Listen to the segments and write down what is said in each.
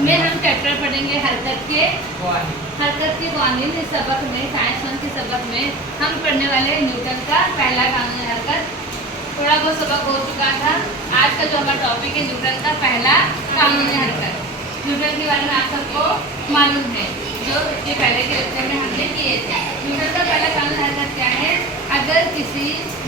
में हम चैप्टर पढ़ेंगे हरकत के कवानीन। इस सबक में साइंस 1 के सबक में हम पढ़ने वाले हैं न्यूटन का पहला कानून हरकत। थोड़ा बहुत सबक हो चुका था। आज का जो हमारा टॉपिक है न्यूटन का पहला कानून हरकत। न्यूटन के बारे में आप सबको मालूम है, जो इसके पहले के लेक्चर में हमने किए थे। न्यूटन का पहला कानून हरकत क्या है? अगर किसी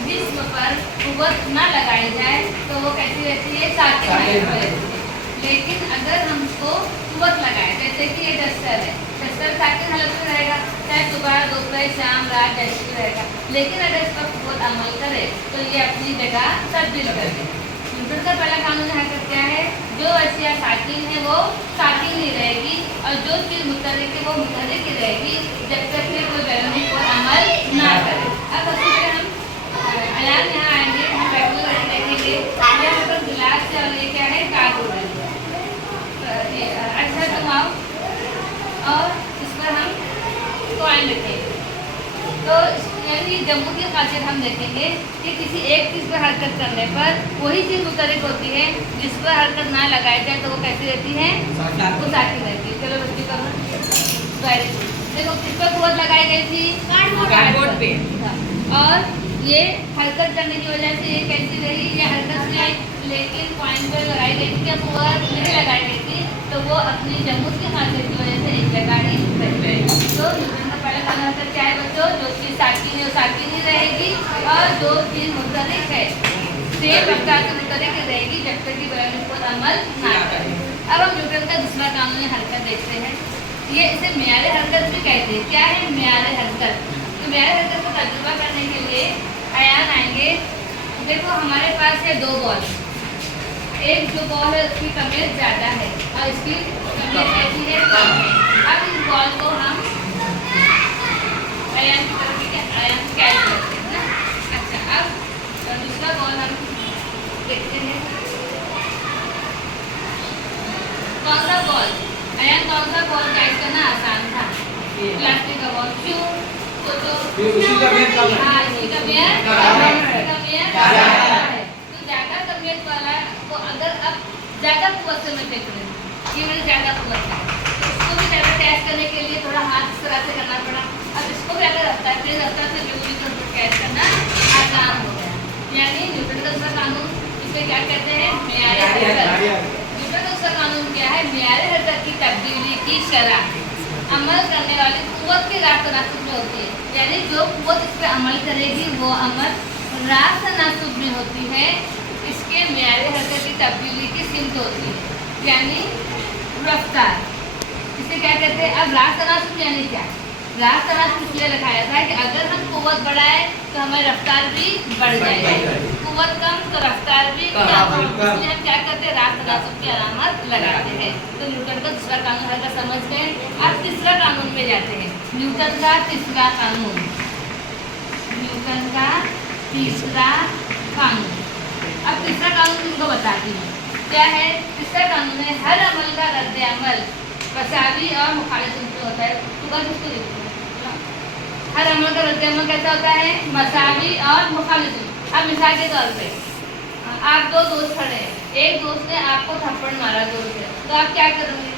जिस्म पर कुव्वत न लगाई जाए तो वो कैसी रहती है? साकिन रहती है। लेकिन अगर हम उसको कुव्वत लगाए, जैसे कि ये डस्टर है, डस्टर साकिन हालत में रहेगा, चाहे सुबह दोपहर शाम रात जैसे भी रहेगा। लेकिन अगर इस पर कुव्वत अमल करे तो ये अपनी जगह तब्दील कर दे। न्यूटन का पहला कानून हरकत क्या है? जो अशिया साकिन है वो साकिन ही रहेगी और जो चीज़ मुतहर्रिक है वो मुतहर्रिक ही रहेगी जब तक कि कोई बैरूनी पर अमल ना करे। अब सबसे पहले हम अयान यहाँ आएंगे, हम बैटरी देखेंगे। यहाँ पर गिलास से और ये क्या है? कार्बोरेट। अच्छा तुम आओ और इस पर हम कॉइन रखेंगे। तो यानी जम्मू की खासियत हम देखेंगे कि किसी एक चीज़ पर हरकत करने पर वही चीज़ मुतहर्रिक होती है, जिस पर हरकत ना लगाई जाए तो वो कैसी रहती है? वो साकिन रहती है। चलो बच्चे करो, वेरी गुड। देखो किस पर कुव्वत लगाई गई थी? कार्डबोर्ड पे। और ये हरकत करने की वजह से ये कैसी रही? ये हरकत से आई, लेकिन कॉइन पर लगाई गई थी। क्या कुव्वत नहीं लगाई गई थी तो वो अपनी जम्मू की खासियत की वजह से एक जगह ही रही। तो न्यूटन का पहला कानून हरकत क्या है बच्चों? जो चीज़ साकिन है वो साकिन ही रहेगी और जो चीज़ मुतहर्रिक है सेम रफ्तार से मुतहर्रिक रहेगी जब तक कि बैरूनी पर अमल ना करे। अब हम न्यूटन का दूसरा कानून हरकत देखते हैं। ये इसे मियारे हरकत भी कहते हैं। क्या है मियारे हरकत? तो मियारे हरकत का तजुर्बा करने के लिए अयान आएंगे। देखो हमारे पास है दो बॉल, एक जो बॉल है उसकी कमियत ज़्यादा है और इसकी कमियत कैसी है? कम है। अब इस बॉल को हम अयान की तरफ अयान कैच करते हैं ना। अच्छा, अब दूसरा बॉल हम देखते हैं। कौन सा बॉल अयान, कौन सा बॉल कैच करना आसान था? प्लास्टिक का बॉल। क्यों? सोचो। हाँ, इसकी कमियत ज़्यादा है। तो ज़्यादा कमियत वाला को अगर अब ज़्यादा कुव्वत से मैं फेंक रही हूँ, ये मेरी ज़्यादा कुव्वत है, तो उसको भी ज़्यादा कैच करने के लिए थोड़ा हाथ इस तरह से करना पड़ा। अब इसको भी अगर रफ्तार तेज रफ्तार से बिल्कुल तो कैच करना आसान हो गया। यानी न्यूटन का दूसरा कानून इसे क्या कहते हैं? मियारे हरकत। न्यूटन का दूसरा कानून क्या है? मियारे हरकत की तब्दीली की शरह अमल करने वाली कुव्वत के रास्त तनासुब में होती है। यानी जो कुव्वत इस पर अमल करेगी वो अमल रास्त तनासुब में होती है, इसके मियारे हरकत की तब्दीली की सिमत होती है, यानी रफ्तार। इसे क्या कहते हैं? अब रास्त तनासुब यानी क्या? रास्त तनासुब इसलिए लिखाया था कि अगर हम कुव्वत बढ़ाए तो हमारी रफ्तार भी बढ़ जाएगी, कुव्वत कम तो रफ्तार भी कम। इसलिए हम क्या करते हैं? रास्त तनासुब की अलामत लगाते हैं। तो न्यूटन का दूसरा कानून हरकत समझ गए। अब तीसरा कानून में जाते हैं। न्यूटन का तीसरा कानून, न्यूटन का तीसरा कानून। अब तीसरा कानून तुमको बताती हूँ क्या है। तीसरा कानून है हर अमल का रद्द अमल फसावी और मुखालिफ से होता है। हर अमल का रद्द अमल कैसा होता है? मसावी और मुखालिफ। अब मिसाल के तौर पे आप दो दोस्त खड़े हैं, एक दोस्त ने आपको थप्पड़ मारा जोर से, तो आप क्या करोगे?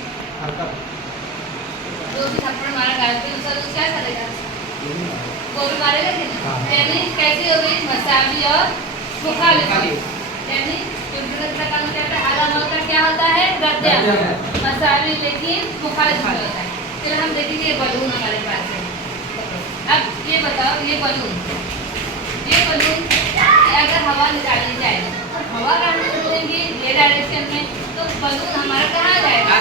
दोस्त थप्पड़ मारा गाल पे, दूसरा दोस्त क्या करेगा? वो भी मारेगा कि नहीं? यानी कैसे हो गई? मसावी और मुखालिफ। यानी कानून कहता है हर अमल का क्या होता है? रद्द अमल मसावी लेकिन मुखालिफ होता है। चलो हम देखेंगे बलून हमारे पास है। अब ये बताओ, ये बलून अगर हवा निकाली जाए तो हवा कहाँ से निकलेंगी? ये डायरेक्शन में, तो बलून हमारा कहाँ जाएगा?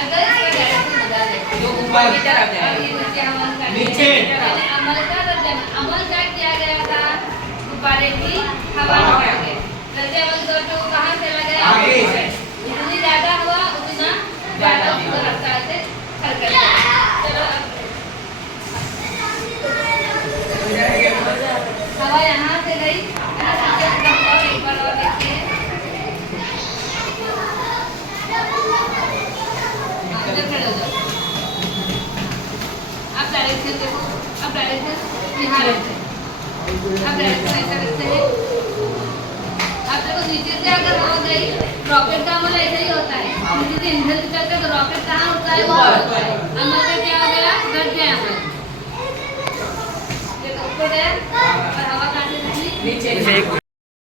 अगर इसका डायरेक्शन बदल जाए तो ऊपर की तरफ जाएगा, नीचे अमल का रद्द अमल क्या किया गया था? गुब्बारे की हवा निकाल के रद्द अमल तौर पे वो कहाँ चला गया? जितनी ज़्यादा हुआ उतना ज़्यादा रफ्तार से हरकत करेगा। चलो हवा यहाँ से गई, और एक बार और देखिए। खड़े हो जाओ। अब डायरेक्शन देखो, अब डायरेक्शन यहाँ रखते हैं, अब डायरेक्शन ऐसा रखते हैं। अब देखो नीचे से अगर हवा गई, रॉकेट का अमल ऐसा ही होता है। नीचे से इंजन से चलता है तो रॉकेट कहाँ होता है, ऊपर होता है। अमल का क्या हो गया, घट गया अमल। देखो ऊपर गया और हवा कहाँ से निकली, नीचे।